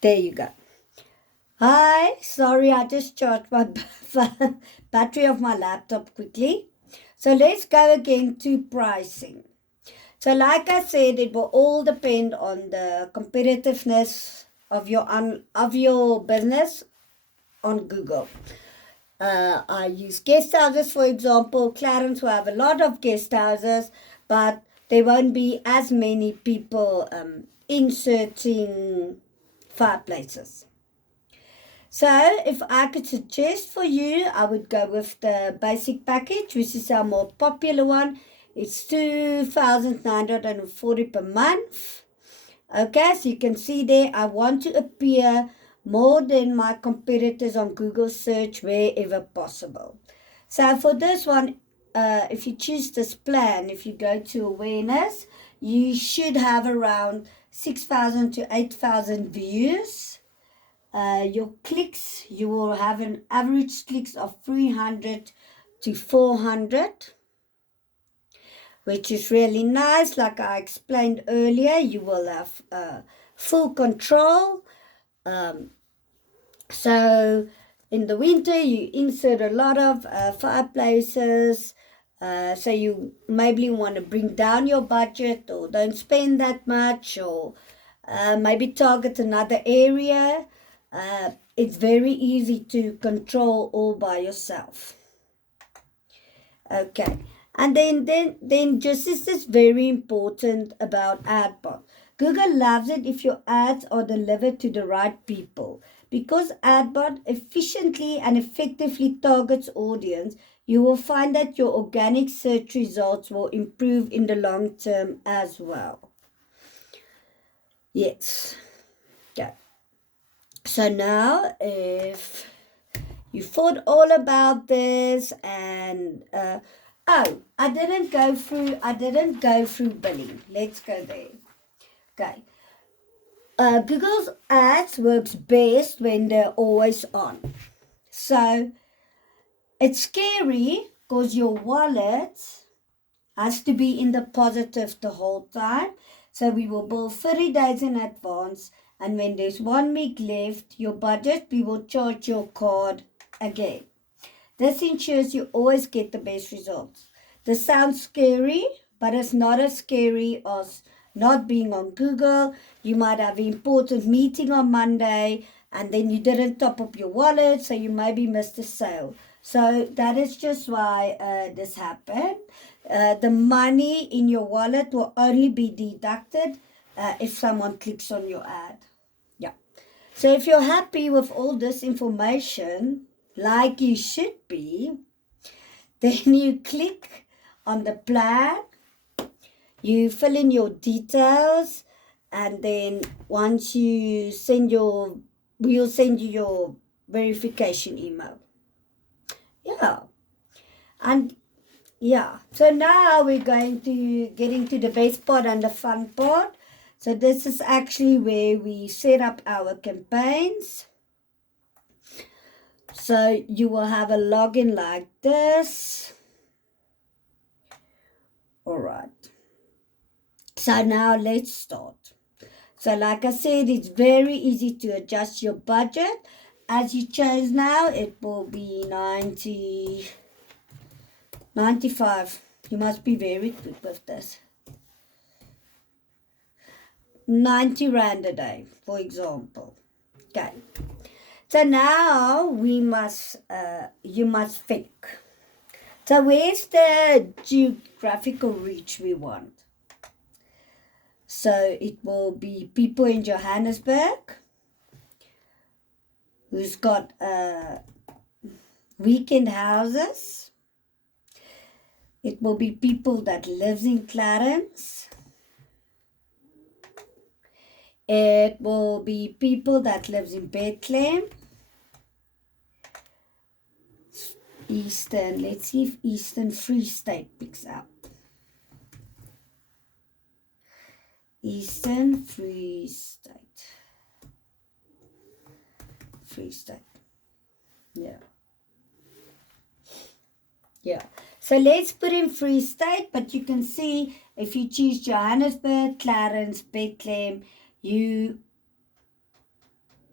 There you go. Hi, sorry, I just charged my battery of my laptop quickly. So let's go again to pricing. So, like I said, it will all depend on the competitiveness of your business on Google. I use guest houses, for example. Clarence will have a lot of guest houses, but there won't be as many people inserting fireplaces. So, if I could suggest for you, I would go with the basic package, which is our more popular one. It's 2,940 per month. Okay, so you can see there, I want to appear more than my competitors on Google search wherever possible. So, for this one, if you choose this plan, if you go to awareness, you should have around 6,000 to 8,000 views. Your clicks, you will have an average clicks of 300 to 400, which is really nice. Like I explained earlier, you will have full control. So in the winter, you insert a lot of fireplaces. So you maybe want to bring down your budget or don't spend that much, or maybe target another area. It's very easy to control all by yourself. Okay. And then just this is very important about AdBot. Google loves it if your ads are delivered to the right people. Because AdBot efficiently and effectively targets audience, you will find that your organic search results will improve in the long term as well. Yes. Okay. So now if you thought all about this and oh, I didn't go through billing. Let's go there. Okay. Google's ads works best when they're always on. So it's scary because your wallet has to be in the positive the whole time. So we will bill 30 days in advance. And when there's 1 week left, your budget, we will charge your card again. This ensures you always get the best results. This sounds scary, but it's not as scary as not being on Google. You might have an important meeting on Monday and then you didn't top up your wallet, so you maybe missed a sale. So that is just why this happened. The money in your wallet will only be deducted if someone clicks on your ad. Yeah. So if you're happy with all this information, like you should be, then you click on the plan, you fill in your details, and then once you send we'll send you your verification email. Yeah. And yeah, so now we're going to get into the best part and the fun part. So this is actually where we set up our campaigns. So you will have a login like this. All right. So now let's start. So like I said, it's very easy to adjust your budget. As you chose now, it will be 95. You must be very quick with this. 90 Rand a day, for example. Okay. So now you must think. So where's the geographical reach we want? So it will be people in Johannesburg who's got weekend houses. It will be people that lives in Clarence. It will be people that lives in Bethlehem. Eastern, let's see if Eastern Free State picks up. Eastern Free State. Free State. Yeah. Yeah. So let's put in Free State, but you can see if you choose Johannesburg, Clarence, Bethlehem, you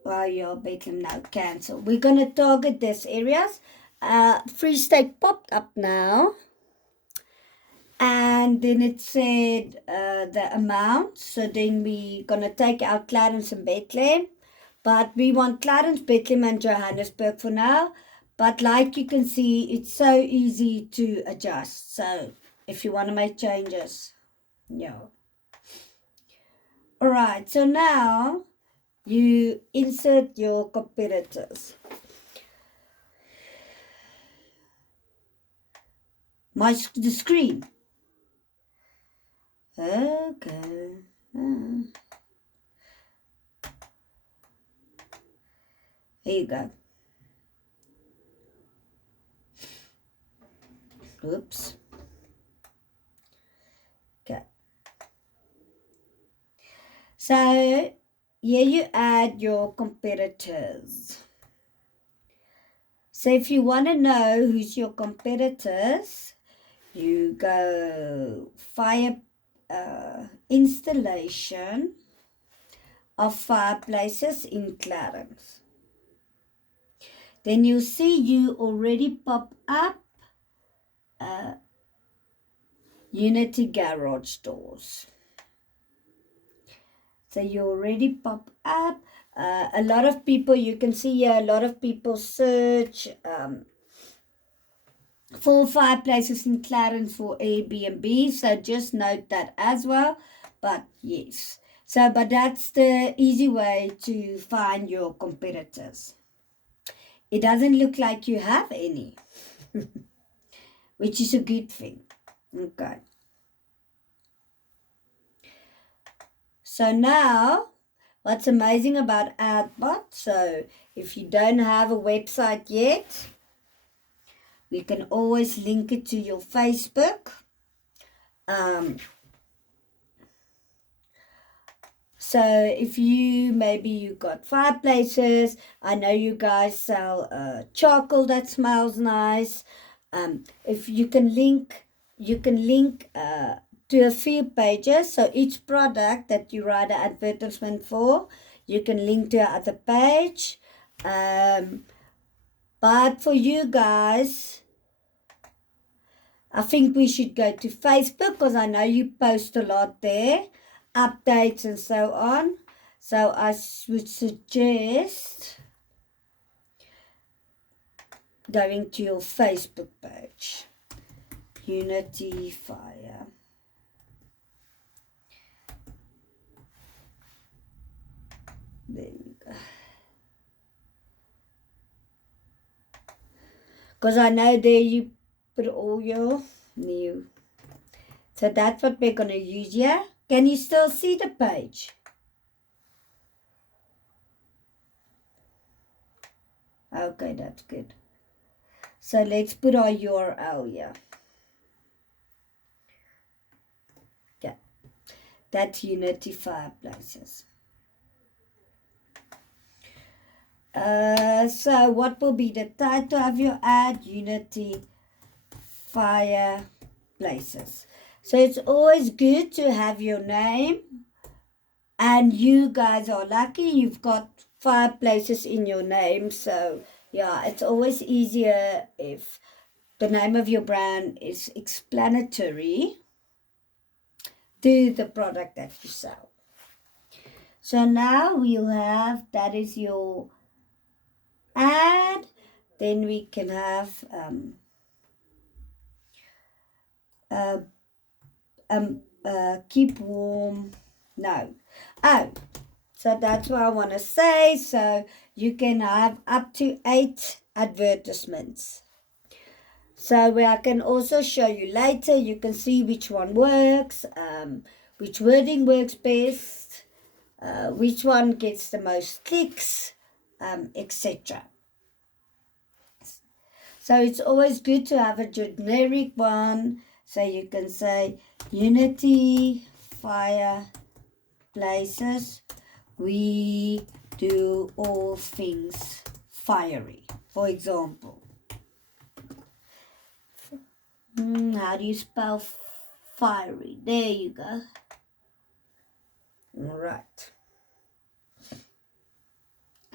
Well, your Bethlehem now cancel. We're gonna target these areas. Free State popped up now, and then it said the amount. So then we gonna take out Clarence and Bethlehem, but we want Clarence, Bethlehem, and Johannesburg for now. But like you can see, it's so easy to adjust. So if you want to make changes, yeah. All right. So now you insert your competitors. The screen. Okay. Here you go. Oops. Okay. So here you add your competitors. So if you want to know who's your competitors, you go fire installation of fireplaces in Clarence. Then you'll see you already pop up Unity Garage doors. So you already pop up. A lot of people, you can see here, a lot of people search for fireplaces in Clarence for Airbnb. So just note that as well. But yes. So, but that's the easy way to find your competitors. It doesn't look like you have any, which is a good thing. Okay. So now, what's amazing about AdBot, so if you don't have a website yet, we can always link it to your Facebook. So if maybe you got fireplaces, I know you guys sell charcoal that smells nice. If you can link to a few pages. So each product that you write an advertisement for, you can link to another page. But for you guys, I think we should go to Facebook because I know you post a lot there, updates and so on. So I would suggest going to your Facebook page, Unity Fire. There you go. Because I know there you put all your new. So that's what we're going to use here. Can you still see the page? Okay, that's good. So let's put our URL here. Yeah, that's Unity Fireplaces. So what will be the title of your ad? Unity Fireplaces. So it's always good to have your name, and you guys are lucky you've got fireplaces in your name. So yeah, it's always easier if the name of your brand is explanatory to the product that you sell. So now we'll have, that is your ad. Then we can have keep warm. No. Oh, so that's what I want to say. So you can have up to 8 advertisements. So where I can also show you later, you can see which one works, which wording works best, which one gets the most clicks, etc. So it's always good to have a generic one. So you can say Unity Fireplaces. We do all things fiery, for example. How do you spell fiery? There you go. All right.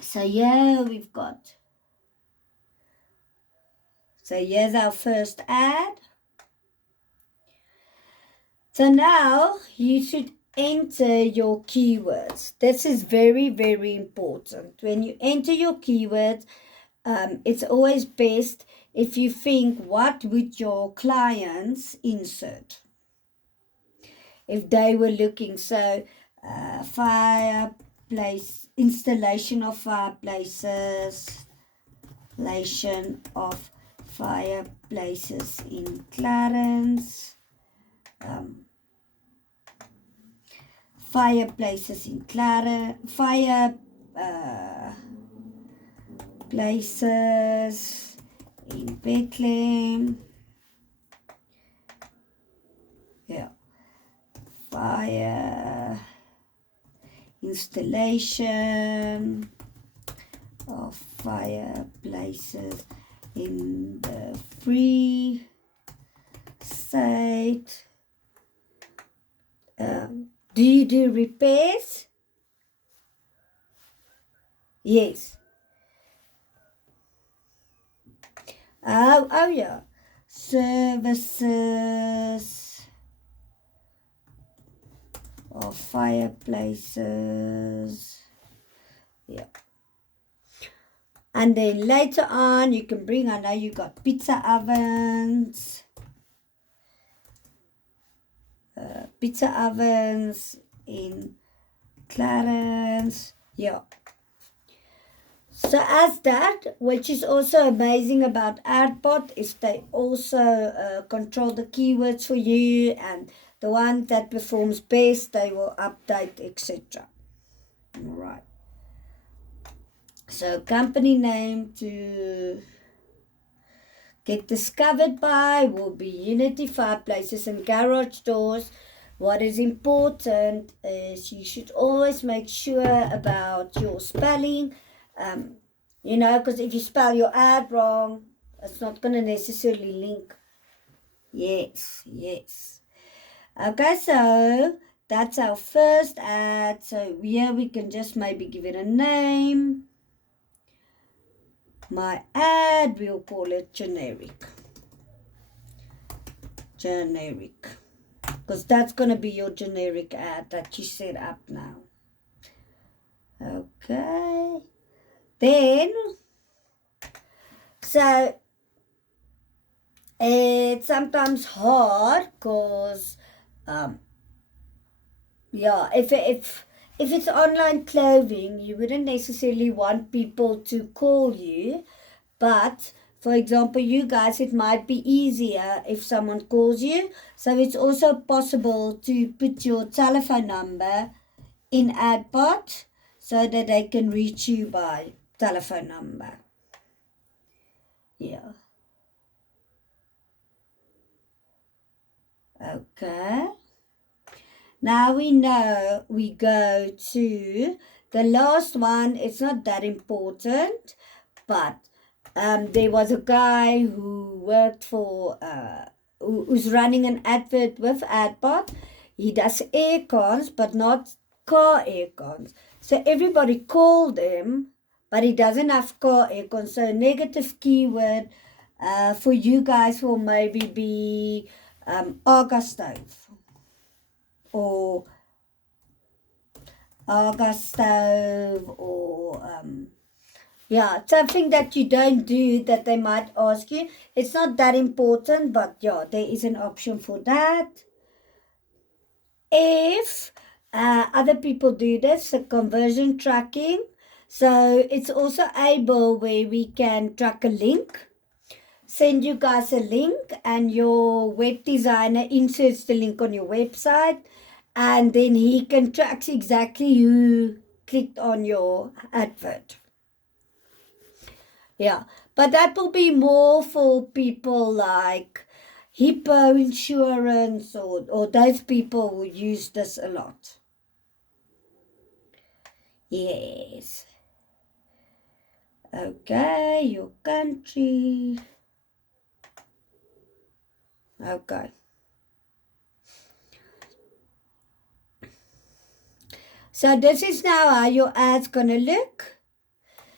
So here we've got, so here's our first ad. So now you should enter your keywords. This is very, very important. When you enter your keywords, it's always best if you think, what would your clients insert? If they were looking, so fireplace, installation of fireplaces, installation of fireplaces in Clarence, fireplaces in Clarence, places in Bethlehem. Yeah. Fire installation of fireplaces in the Free State. Do you do repairs? Yes. Oh yeah. Services of fireplaces. Yeah. And then later on, you can bring, I know you got pizza ovens. Pizza ovens in Clarence. Yeah. So as that, which is also amazing about AdBot, is they also control the keywords for you, and the one that performs best, they will update, etc. All right. So company name to get discovered by will be Unity Fireplaces and Garage Doors. What is important is you should always make sure about your spelling. Because if you spell your ad wrong, it's not going to necessarily link. Yes. Okay, so that's our first ad. So here we can just maybe give it a name. My ad, we'll call it generic. Because that's going to be your generic ad that you set up now. Okay. Then, so it's sometimes hard because, if it's online clothing, you wouldn't necessarily want people to call you. But, for example, you guys, it might be easier if someone calls you. So it's also possible to put your telephone number in AdBot so that they can reach you by telephone number. Yeah. Okay. Now we know we go to the last one. It's not that important, but there was a guy who worked for, who's running an advert with AdBot. He does air cons, but not car air cons. So everybody called him, but he doesn't have car air cons. So a negative keyword for you guys will maybe be Aga stove or Aga stove or something that you don't do that they might ask you. It's not that important, but there is an option for that. If other people do this, so conversion tracking. So it's also able where we can track a link, send you guys a link, and your web designer inserts the link on your website, and then he can track exactly who clicked on your advert. Yeah, but that will be more for people like Hippo Insurance or those people who use this a lot. Yes. Okay, your country. Okay. So this is now how your ad's gonna look.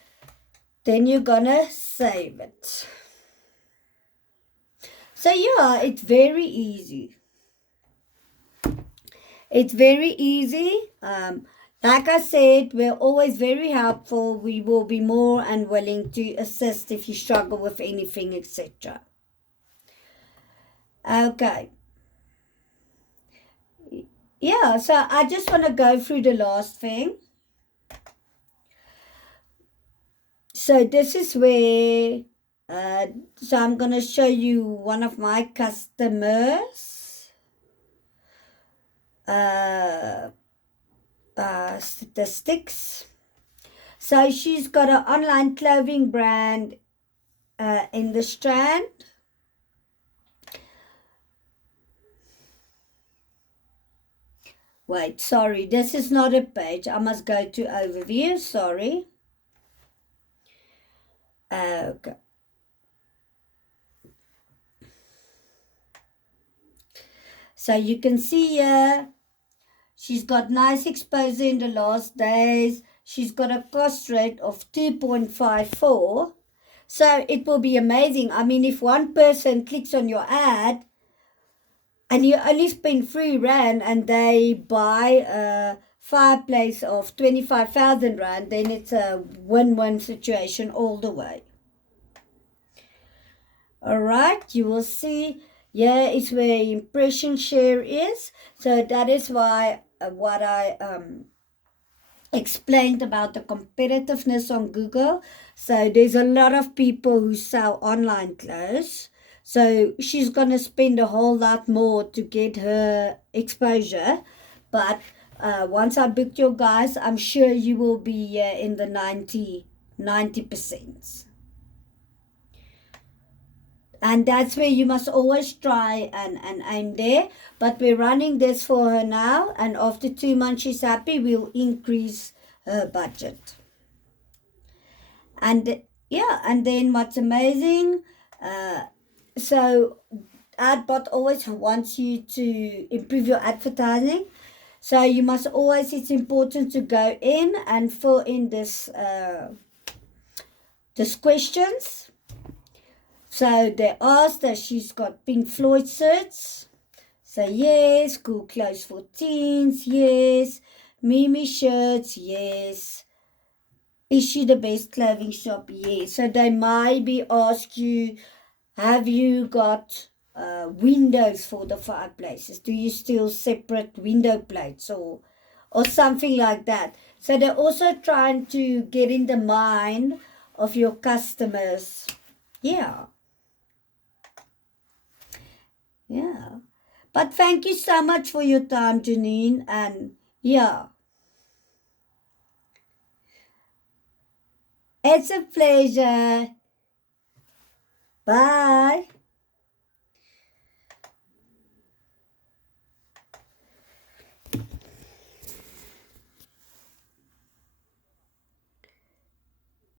Then you're gonna save it. So yeah, it's very easy. It's very easy. Like I said, we're always very helpful. We will be more and willing to assist if you struggle with anything, etc. Okay. Yeah, so I just want to go through the last thing. So this is where, uh, so I'm going to show you one of my customers. Uh, Statistics. So she's got an online clothing brand in the Strand. Wait, sorry, this is not a page. I must go to overview. Sorry. Okay. So you can see here, she's got nice exposure in the last days. She's got a cost rate of 2.54. So it will be amazing. I mean, if one person clicks on your ad and you only spend 3 rand and they buy a fireplace of 25,000 rand, then it's a win-win situation all the way. All right, you will see here is where impression share is. So that is why what I explained about the competitiveness on Google. So there's a lot of people who sell online clothes. So she's going to spend a whole lot more to get her exposure. But once I booked your guys, I'm sure you will be in the 90%. And that's where you must always try and aim there. But we're running this for her now, and after 2 months she's happy, we'll increase her budget. And yeah, and then what's amazing, so AdBot always wants you to improve your advertising. So you must always, it's important to go in and fill in this questions. So they asked that she's got Pink Floyd certs. So yes, cool clothes for teens, yes. Mimi shirts, yes. Is she the best clothing shop? Yes. So they might be ask you, have you got windows for the fireplaces? Do you still separate window plates or something like that? So they're also trying to get in the mind of your customers. Yeah. Yeah. But thank you so much for your time, Janine. And yeah, it's a pleasure. Bye.